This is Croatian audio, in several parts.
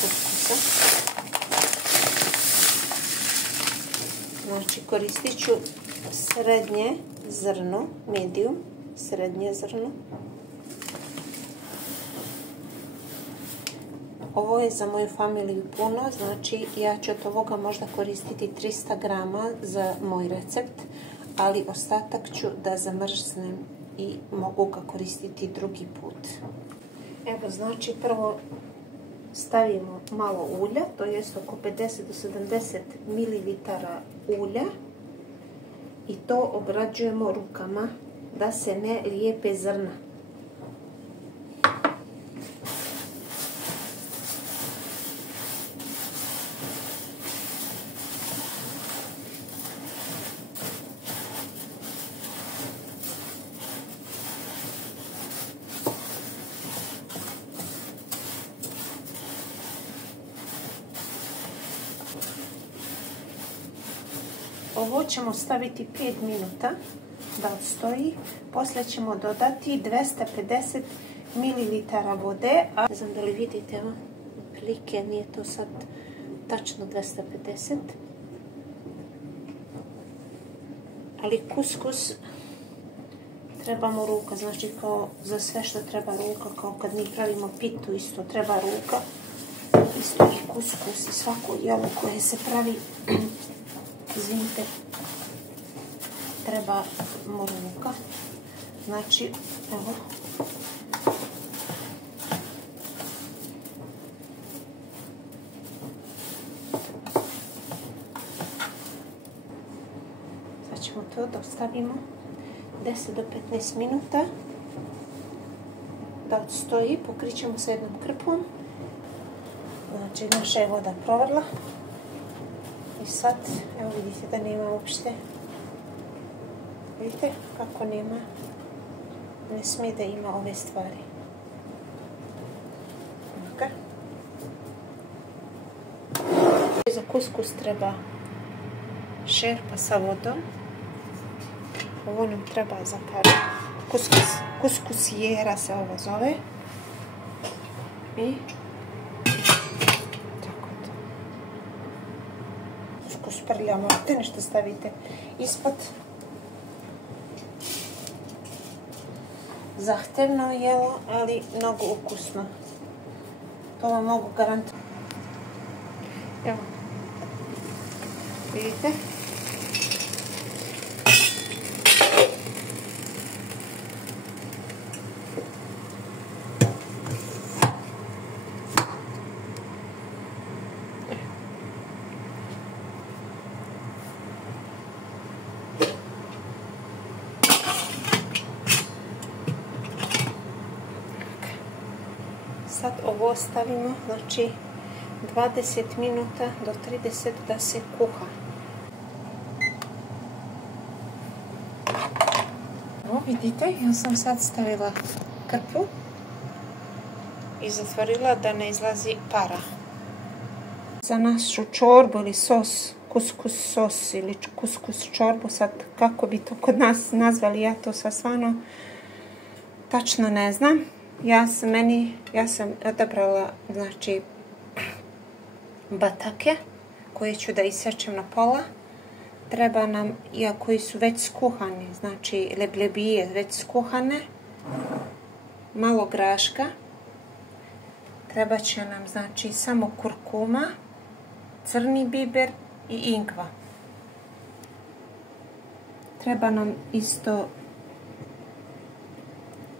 kuskusa. Znači koristit ću srednje zrno, medium, srednje zrno. Ovo je za moju familiju puno, znači ja ću od ovoga možda koristiti 300 grama za moj recept, ali ostatak ću da zamrznem i mogu ga koristiti drugi put. Evo, znači prvo stavimo malo ulja, to jest oko 50 do 70 ml ulja i to obrađujemo rukama da se ne lijepe zrna. Ovo ćemo staviti 5 minuta da odstoji. Poslije ćemo dodati 250 ml vode. Ne znam da li vidite, evo, prilike nije to sad tačno 250. Ali kuskus trebamo ruka, znači kao za sve što treba ruka, kao kad mi pravimo pitu isto treba ruka. Isto i kuskus i svako jelo koje se pravi izvinite, treba ruka. Znači, evo. Sad ćemo to da ostavimo 10 do 15 minuta da odstoji. Pokrićemo sa jednom krpom. Znači, naša je voda provrla. I sad, evo vidite da nema uopšte. Vidite kako nema? Ne smije da ima ove stvari. Okay. Za kuskus treba šerpa sa vodom. Ovo nam treba za par. Kuskusijera se ovo zove. I sprljamo, te nešto stavite ispod. Zahtevno jelo, ali mnogo ukusno. To vam mogu garantirati. Evo, vidite? Sad ovo stavimo, znači 20 minuta do 30 da se kuha. Evo vidite, ja sam sad stavila krpu i zatvorila da ne izlazi para. Za našu čorbu ili sos, kuskus sos ili kuskus čorbu, sad kako bi to kod nas nazvali, ja to sad stvarno tačno ne znam. Ja sam odabrala, znači, batake koje ću da isečem na pola. Treba nam, koji su već skuhani, znači leblebije već skuhane, malo graška. Treba će nam, znači, samo kurkuma, crni biber i ingva. Treba nam isto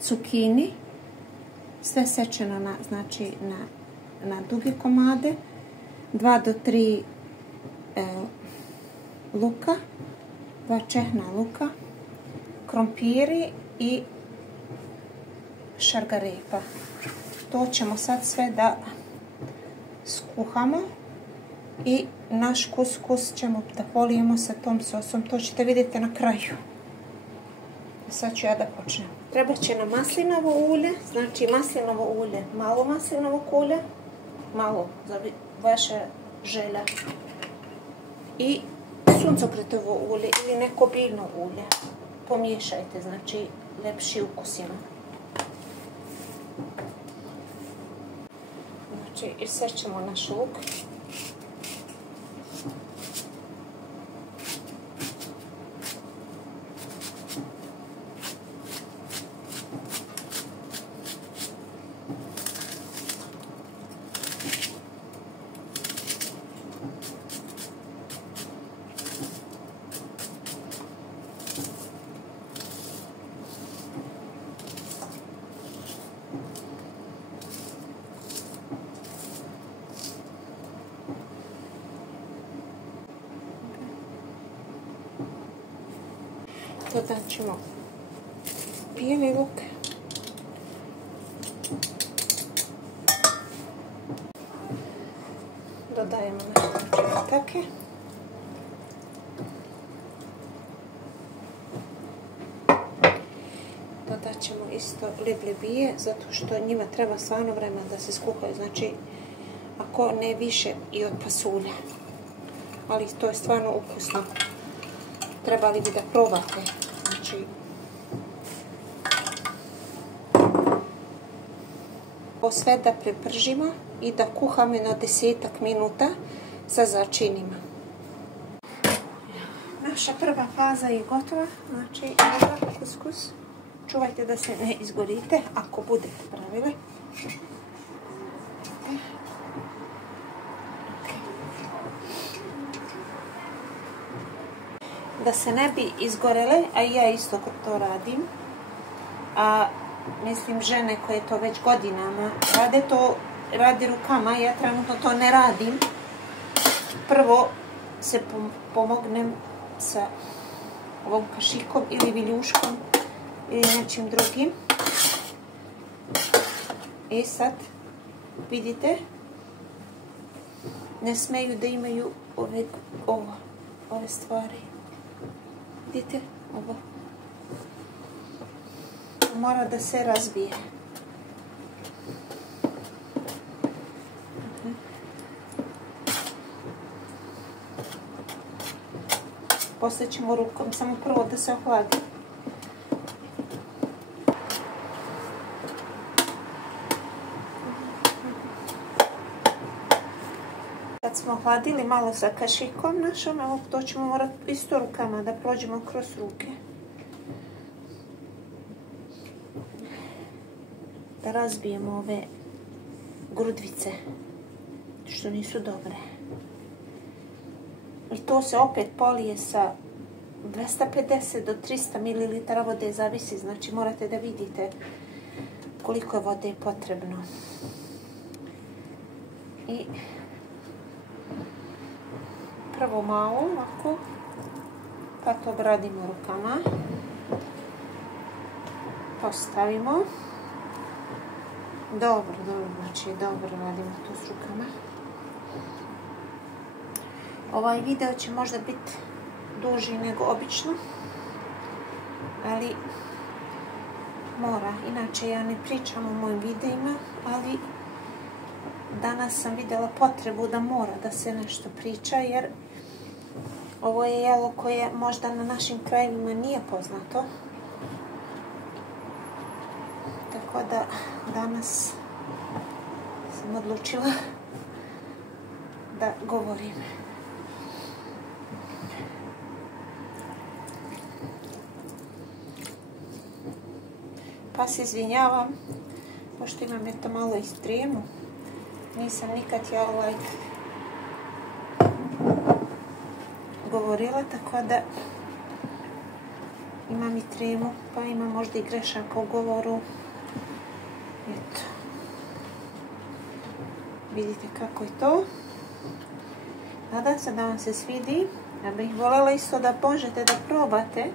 cukini. Sve sečeno na duge komade, 2 do 3 luka, 2 čehna luka, krompiri i šargarepa. To ćemo sad sve da skuhamo i naš kuskus ćemo da polijemo sa tom sosom. To ćete vidjeti na kraju. Sad ću ja da počnem. Treba će nam maslinovo ulje, znači maslinovo ulje, malo maslinovog ulja, malo za vaše želja. I suncokretovo ulje ili neko biljno ulje. Pomiješajte, znači lepši ukus ima. Znači, isečemo naš luk. Dodat ćemo bijeli luk. Dodajemo naše čemetake. Dodat ćemo isto liblibije, zato što njima treba stvarno vremena da se skuhaju. Znači, ako ne više i od pasulja. Ali to je stvarno ukusno. Trebali bi da probate. Znači, ovo sve da prepržimo i da kuhamo na 10 minuta sa začinima. Naša prva faza je gotova. Znači, ovaj kuskus. Čuvajte da se ne izgorite ako budete pravili. Da se ne bi izgorele, a ja isto to radim, a mislim žene koje to već godinama rade rukama, ja trenutno to ne radim. Prvo se pomognem sa ovom kašikom ili viljuškom ili nečim drugim. I sad, vidite, ne smeju da imaju ove stvari. Vidite, ovo mora da se razbije. Poslije ćemo rukom, samo prvo da se ohladi. Kad smo ohladili malo sa kašikom našom, evo to ćemo morati isto rukama da prođemo kroz ruke. Da razbijemo ove grudvice, što nisu dobre. I to se opet polije sa 250 do 300 ml vode, zavisi, znači morate da vidite koliko je vode potrebno. I prvo malo ovako, pa to obradimo rukama, postavimo. Dobro, znači dobro radimo to s rukama. Ovaj video će možda biti duži nego obično, ali mora. Inače ja ne pričam o mojim videima, ali danas sam vidjela potrebu da mora da se nešto priča, jer ovo je jelo koje možda na našim krajevima nije poznato. Tako da danas sam odlučila da govorim. Pa se izvinjavam, pošto imam eto malo ekstremu. Nisam nikad ja govorila, tako da imam i tremu, pa imam možda i grešaka u govoru. Eto. Vidite kako je to. Nadam se da vam se svidi. Ja bih voljela isto da možete da probate,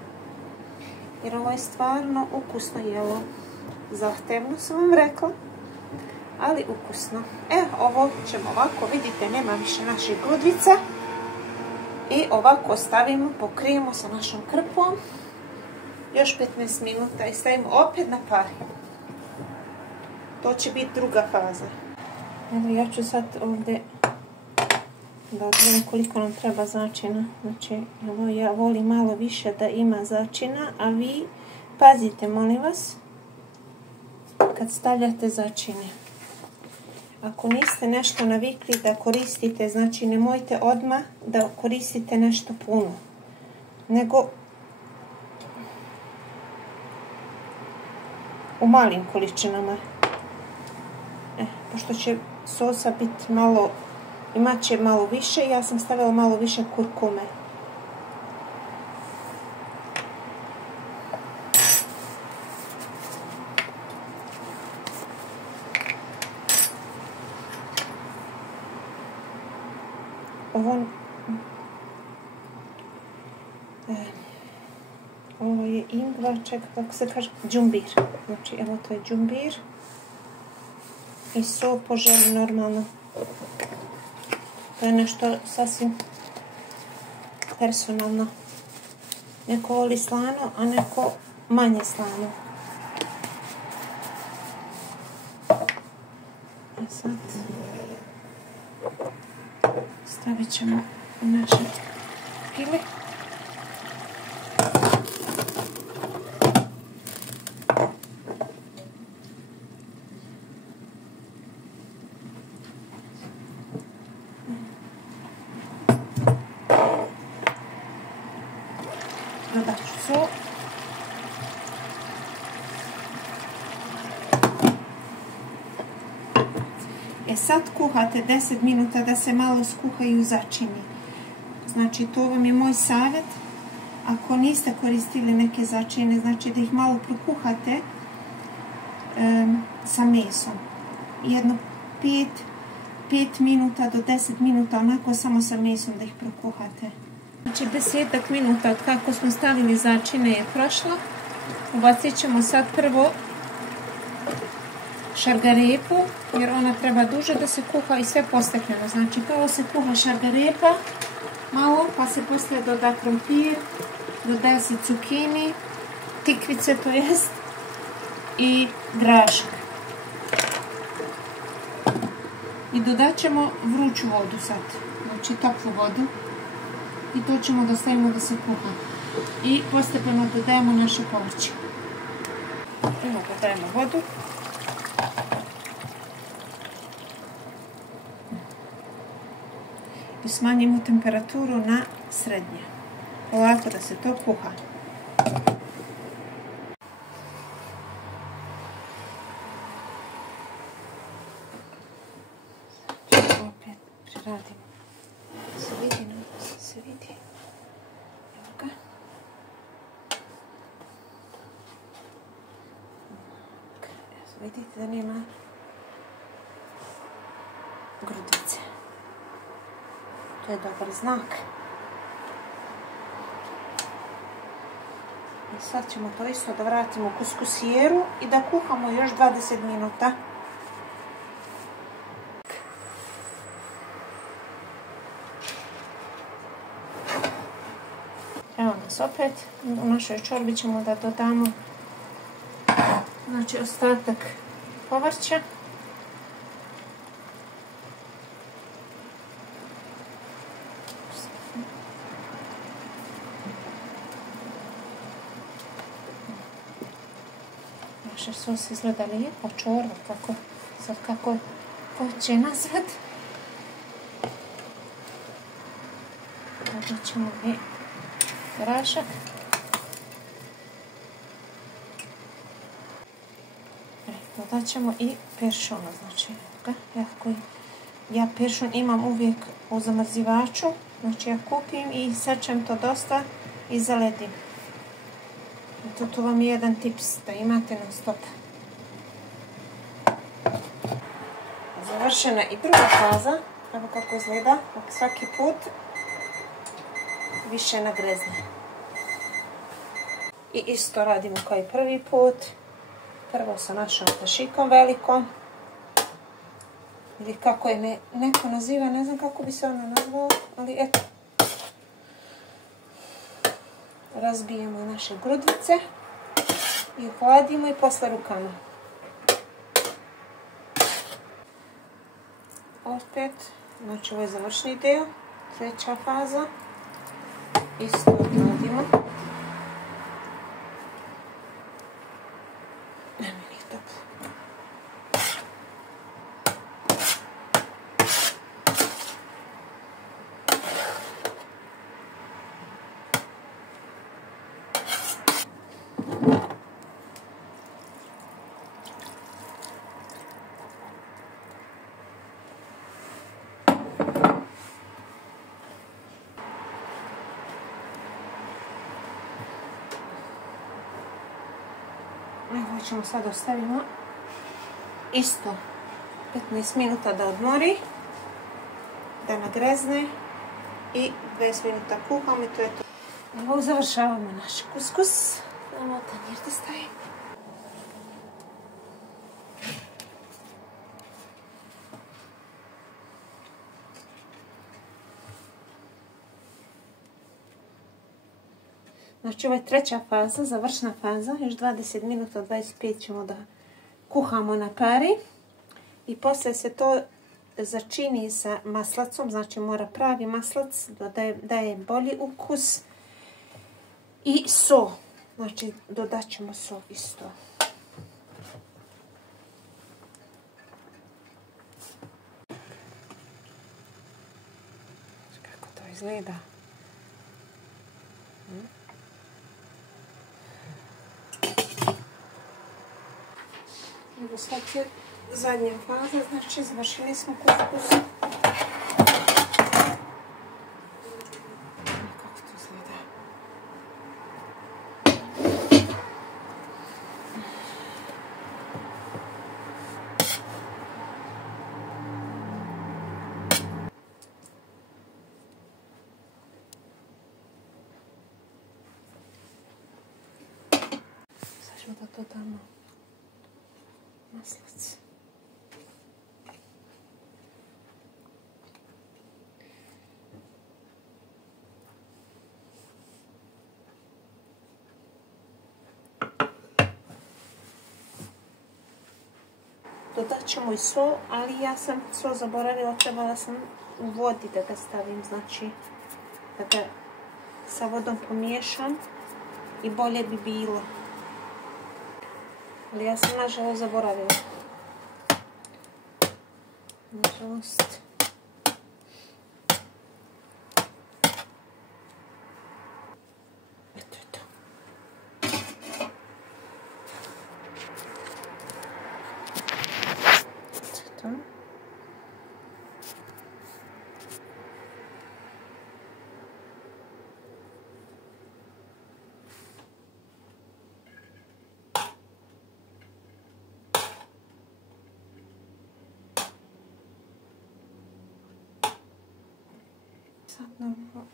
jer ovo je stvarno ukusno jelo. Zahtevno sam vam rekla, ali ukusno. Ovo ćemo ovako, vidite, nema više naših grudvica. I ovako ostavimo, pokrijemo sa našom krpom. Još 15 minuta i stavimo opet na par. To će biti druga faza. Evo, ja ću sad ovdje da odgledam koliko nam treba začina. Znači, ja volim malo više da ima začina, a vi pazite, molim vas, kad stavljate začine. ako niste nešto navikli da koristite, znači nemojte odmah da koristite nešto puno, nego u malim količinama. Pošto će sosa biti malo, imat će malo više, ja sam stavila malo više kurkume. Ovo je ingva, čekaj, kako se kaže, džumbir. Znači, evo to je džumbir. I so po želji normalno. To je nešto sasvim personalno. Neko voli slano, a neko manje slano. A sad stavit ćemo u naše pile. Dodat ću so. Sad kuhate 10 minuta da se malo skuhaju začini. Znači, to vam je moj savjet. Ako niste koristili neke začine, znači da ih malo prokuhate sa mesom. Jedno 5 minuta do 10 minuta, onako samo sa mesom da ih prokuhate. Znači, 10 minuta od kako smo stavili začine je prošlo. Ubacit ćemo sad prvo šargarepu, jer ona treba duže da se kuha i sve postepeno. Znači, prvo se kuha šargarepa malo, pa se poslije doda krompir, doda se cukini, tikvice to jest, i grašak. I dodat ćemo vruću vodu sad, znači toplu vodu, i to ćemo da stavimo da se kuha. I postepeno dodajemo naše povrće. Prvo dodajemo vodu. I smanjimo temperaturu na srednje. Ovako da se to kuha. Opet preradimo. Se vidi, se vidi. Evo ga. Vidite da nema grudice. To je dobar znak. I sad ćemo to isto da vratimo u kuskusijeru i da kuhamo još 20 minuta. Evo nas opet. U našoj čorbi ćemo da dodamo, znači, ostatak povrća. Naša sos izgleda lijepo, čorba, kako će nazvat. Dodat ćemo i grašak. Dodat ćemo i peršuna, znači, ja peršun imam uvijek u zamrzivaču, znači ja kupim i sečem to dosta i zaledim. Tu vam je jedan tips da imate non stop. Završena i druga faza, evo kako izgleda, svaki put više nagrezne. I isto radimo kao i prvi put. Prvo sa našom tašikom velikom. Ili kako je me neko naziva, ne znam kako bi se ona nazvala, ali eto. Razbijemo naše grudvice i hladimo i posle rukama. Opet, znači ovo je završni deo, treća faza. Isto odradimo. ćemo sad ostavimo isto 15 minuta da odmori, da nagrezne i 20 minuta kuhamo i to je to. Evo završavamo naš kuskus. Ovo tanjir da stavim. Znači ovo je treća faza, završna faza, još 20 minuta, 25 ćemo da kuhamo na pari i poslije se to začini sa maslacom, znači mora pravi maslac, daje bolji ukus i so, znači dodat ćemo so isto. Kako to izgleda? Evo sad je zadnja faza, znači završili smo kuskus. Kako to izgleda? Sad ćemo da dodamo maslac. Dodat ćemo i sol, ali ja sam sol zaboravila, trebala sam u vodi da ga stavim, znači da ga sa vodom pomiješam i bolje bi bilo. Ali ja sam nažalost zaboravila. Nažalost. Eto je to. Eto je to. Sad normalno.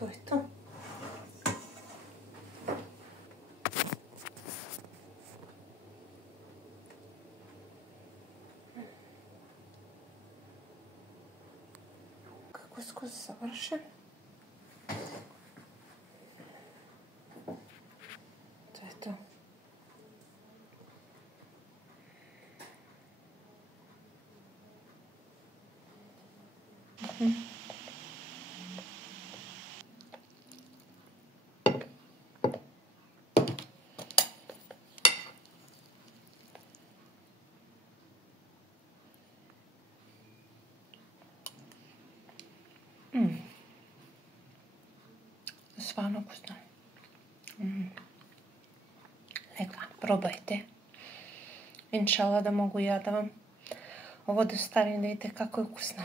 To je to. Kuskus završen. To je to. Stvarno ukusno. Neka, probajte. Inšala da mogu ja da vam ovo dostavim da vidite kako je ukusno.